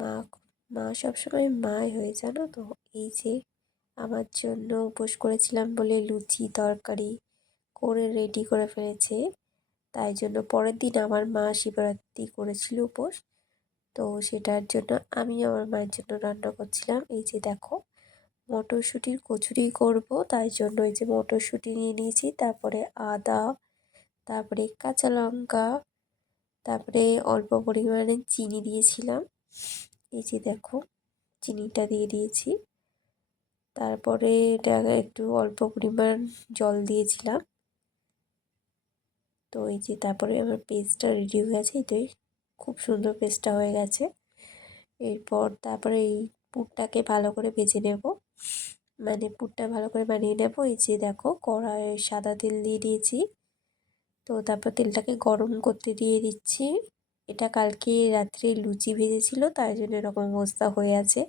মা মা সবসময় মাই হয়ে, জানো তো। এই যে আমার জন্য উপোস করেছিলাম বলে লুচি তরকারি করে রেডি করে ফেলেছে। তাই জন্য পরের দিন আমার মা শিবরাত্রি করেছিল উপোস, তো সেটার জন্য আমি আমার মায়ের জন্য রান্না করছিলাম। এই যে দেখো, মটরশুঁটির কচুরি করব, তাই জন্য এই যে মটরশুঁটি নিয়ে নিয়েছি, তারপরে আদা, তারপরে কাঁচা লঙ্কা, তারপরে অল্প পরিমাণে চিনি দিয়েছিলাম। এই যে দেখো, চিনিটা দিয়ে দিয়েছি। তারপরে এটা একটু অল্প পরিমাণ জল দিয়েছিলাম। তো এই যে তারপরে আমার পেস্টটা রেডি হয়ে গেছে। এটাই খুব সুন্দর পেস্টটা হয়ে গেছে। এরপর তারপরে এই পুরটাকে ভালো করে ভেজে নেব, মানে পুরটা ভালো করে বানিয়ে নেব। এই যে দেখো, কড়াইয়ে সাদা তেল দিয়ে দিয়েছি। তো তারপর তেলটাকে গরম করতে দিয়ে দিচ্ছি। এটা কালকে রাত্রে লুচি ভেজেছিল, তাই জন্য এরকম অবস্থা হয়ে আছে।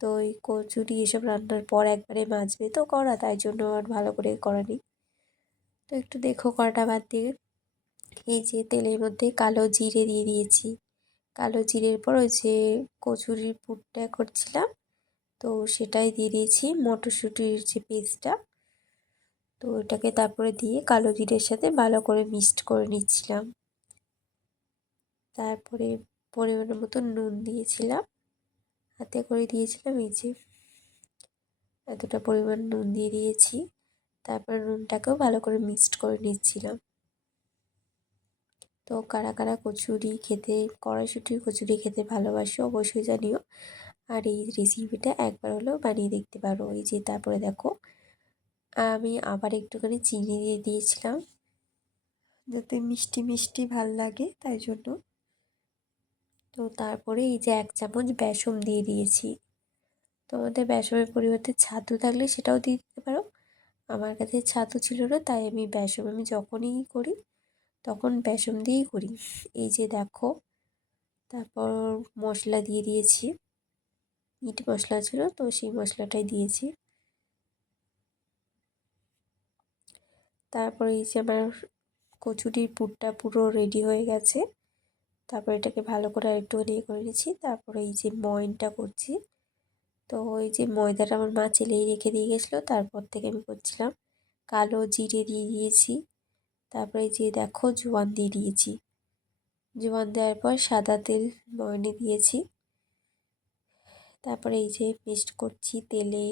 তো এই কচুরি এসব রান্নার পর একবারে মাজবে তো কড়া, তাই জন্য আর ভালো করে করা নেই। তো একটু দেখো কড়াটা বাদ দিয়ে। এই যে তেলের মধ্যে কালো জিরে দিয়ে দিয়েছি। কালো জিরের পর ওই যে কচুরির পুরটা করছিলাম, তো সেটাই দিয়ে দিয়েছি, মটরশুঁটির যে পেস্টটা। তো ওটাকে তারপরে দিয়ে কালো জিরের সাথে ভালো করে মিক্সড করে নিচ্ছিলাম। তারপরে পরিমাণ মতো নুন দিয়েছিলাম, হাতে করে দিয়েছিলাম। এই যে এতটা পরিমাণ নুন দিয়ে দিয়েছি। তারপর নুনটাকেও ভালো করে মিক্সড করে নিচ্ছিলাম। তো কারা কারা কচুরি খেতে, কড়াইশুঁটির কচুরি খেতে ভালোবাসো অবশ্যই জানিও। আর এই রেসিপিটা একবার হলেও বানিয়ে দেখতে পারো। এই যে তারপরে দেখো, আমি আবার একটুখানি চিনি দিয়ে দিয়েছিলাম, যাতে মিষ্টি মিষ্টি ভাল লাগে, তাই জন্য। তো তারপরে এই যে 1 চামচ বেসন দিয়ে দিয়েছি। তোমাদের বেসনের পরিবর্তে ছাতু থাকলে সেটাও দিয়ে দিতে পারো। আমার কাছে ছাতু ছিল না, তাই আমি যখনই করি তখন বেসন দিয়েই করি। এই যে দেখো, তারপর মশলা দিয়ে দিয়েছি, মিট মশলা ছিল, তো সেই মশলাটাই দিয়েছি। তারপর এই যে আমার কচুরির পুরটা পুরো রেডি হয়ে গেছে। তারপর এটাকে ভালো করে আরেকটুখানি করে নিচ্ছি। তারপরে এই যে ময়নটা করছি। তো এই যে ময়দাটা আমার মা চেলেই রেখে দিয়ে গেছিলো, তারপর থেকে আমি করছিলাম। কালো জিরে দিয়ে দিয়েছি। তারপরে এই যে দেখো, জোয়ান দিয়ে দিয়েছি। জোয়ান দেওয়ার পর সাদা তেল ময়নে দিয়েছি। তারপরে এই যে মিক্সড করছি, তেলে,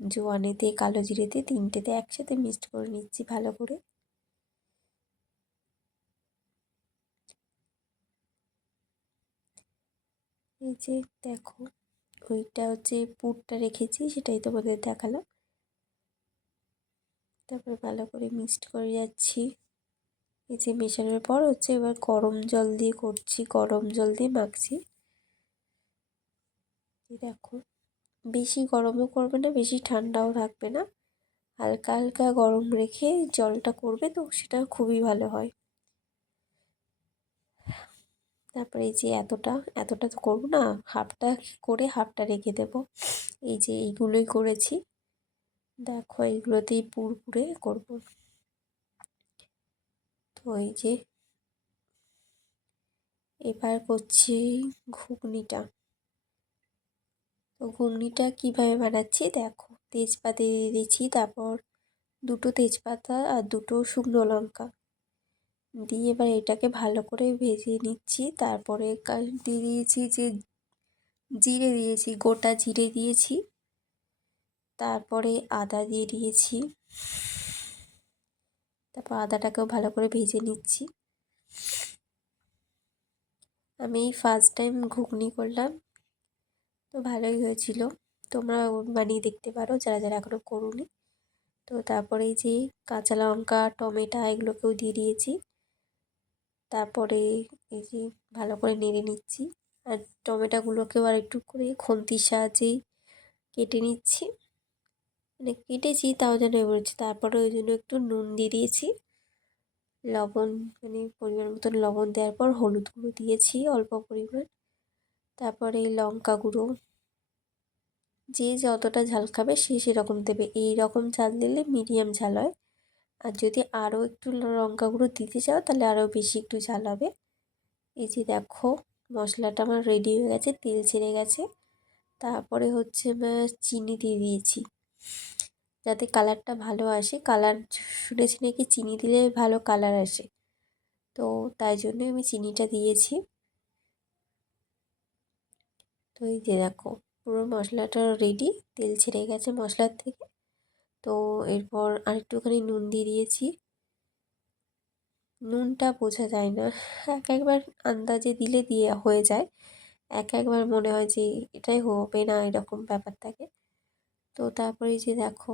জোয়ানেতে, কালো জিরেতে, তিনটেতে একসাথে মিক্সড করে নিচ্ছি ভালো করে। এই যে দেখো, ওইটা হচ্ছে পুরটা রেখেছি, সেটাই তোমাদের দেখালাম। তারপরে ভালো করে মিক্সড করে যাচ্ছি। এই যে মেশানোর পর হচ্ছে এবার গরম জল দিয়ে করছি, গরম জল দিয়ে মাখছি। দেখো, বেশি গরমও করবে না, বেশি ঠান্ডাও রাখবে না, হালকা হালকা গরম রেখে জলটা করবে, তো সেটা খুবই ভালো হয়। তারপরে এই যে এতটা এতটা তো করবো না, হাফটা করে হাফটা রেখে দেবো। এই যে এইগুলোই করেছি, দেখো এইগুলোতেই পুর পুরে করবো। তো এই যে এবার করছি ঘুগনিটা। তো ঘুগনিটা কীভাবে বানাচ্ছি দেখো, তেজপাতা দিয়ে দিচ্ছি, তারপর 2টো তেজপাতা আর 2টো শুকনো লঙ্কা দিয়ে এবার এটাকে ভালো করে ভেজে নিচ্ছি। তারপরে দিয়ে দিয়েছি যে জিরে দিয়েছি, গোটা জিরে দিয়েছি। তারপরে আদা দিয়ে দিয়েছি। তারপর আদাটাকেও ভালো করে ভেজে নিচ্ছি। আমি ফার্স্ট টাইম ঘুগনি করলাম, তো ভালোই হয়েছিল। তোমরা বানিয়ে দেখতে পারো যারা যারা এখনও করোনি। তো তারপরে এই যে কাঁচা লঙ্কা, টমেটো এগুলোকেও দিয়ে দিয়েছি। তারপরে এই যে ভালো করে নেড়ে নিচ্ছি, আর টমেটোগুলোকেও আর একটু করে খুন্তির সাহায্যেই কেটে নিচ্ছি, মানে কেটেছি তাও যেন এগোচ্ছে। তারপরে ওই জন্য একটু নুন দিয়ে দিয়েছি, লবণ, মানে পরিমাণ মতন লবণ দেওয়ার পর হলুদ গুঁড়ো দিয়েছি অল্প পরিমাণ। তারপরে লঙ্কা গুঁড়ো, যে যতটা ঝাল খাবে সে সেরকম দেবে। এই রকম ঝাল দিলে মিডিয়াম ঝাল হয়, আর যদি আরও একটু লঙ্কা গুঁড়ো দিতে চাও তাহলে আরও বেশি একটু ঝাল হবে। এই যে দেখো, মশলাটা আমার রেডি হয়ে গেছে, তেল ছেড়ে গেছে। তারপরে হচ্ছে চিনি দিয়ে দিয়েছি যাতে কালারটা ভালো আসে। কালার শুনেছি নাকি চিনি দিলে ভালো কালার আসে, তো তাই জন্য আমি চিনিটা দিয়েছি। তো এই যে দেখো পুরো মশলাটা রেডি, তেল ছেড়ে গেছে মশলার থেকে। তো এরপর আরেকটুখানি নুন দিয়ে দিয়েছি। নুনটা বোঝা যায় না, একবার আন্দাজে দিলে দিয়ে হয়ে যায়, একবার মনে হয় যে এটাই হবে না, এরকম ব্যাপার থাকে। তো তারপরে যে দেখো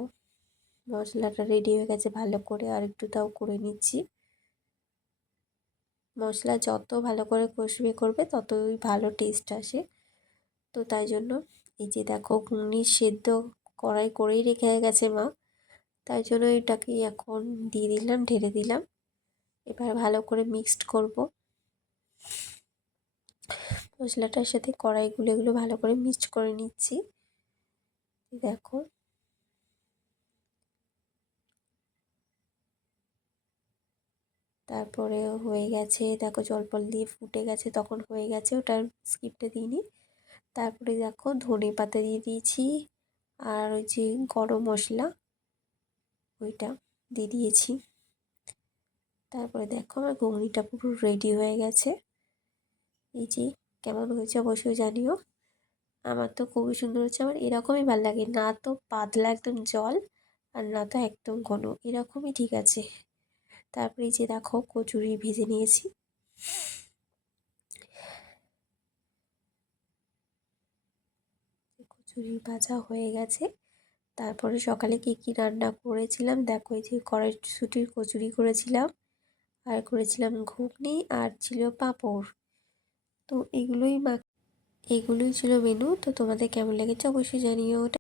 মশলাটা রেডি হয়ে গেছে, ভালো করে আর একটু তাও করে নিচ্ছি। মশলা যত ভালো করে কষবে করবে ততই ভালো টেস্ট আসে। তো তাই জন্য এই যে দেখো ঘুগনি সেদ্ধ কড়াই করেই রেখে গেছে মা, তাই জন্য এটাকে এখন দিয়ে দিলাম, ঢেলে দিলাম। এবার ভালো করে মিক্সড করব মশলাটার সাথে, কড়াইগুলো এগুলো ভালো করে মিক্সড করে নিচ্ছি। দেখো তারপরে হয়ে গেছে, দেখো জল ফল দিয়ে ফুটে গেছে, তখন হয়ে গেছে, ওটা স্কিপটা দিইনি। তারপরে দেখো ধনে পাতা দিয়ে দিয়েছি, আর ওই যে গরম মশলা ওইটা দিয়ে দিয়েছি। তারপরে দেখো আমার ঘুগনিটা পুরো রেডি হয়ে গেছে। এই যে কেমন হয়েছে অবশ্যই জানিও। আমার তো খুবই সুন্দর হচ্ছে, আমার এরকমই ভালো লাগে, না তো পাতলা একদম জল আর না তো একদম ঘন, এরকমই ঠিক আছে। তারপরে এই যে দেখো কচুরি ভেজে নিয়েছি। কচুরি ভাজা হয়ে গেছে। তারপরে সকালে কী কী রান্না করেছিলাম দেখো, এই যে কড়াইশুঁটির কচুরি করেছিলাম, আর করেছিলাম ঘুগনি, আর ছিল পাঁপড়। তো এগুলোই ছিল মেনু। তো তোমাদের কেমন লেগেছে অবশ্যই জানিও।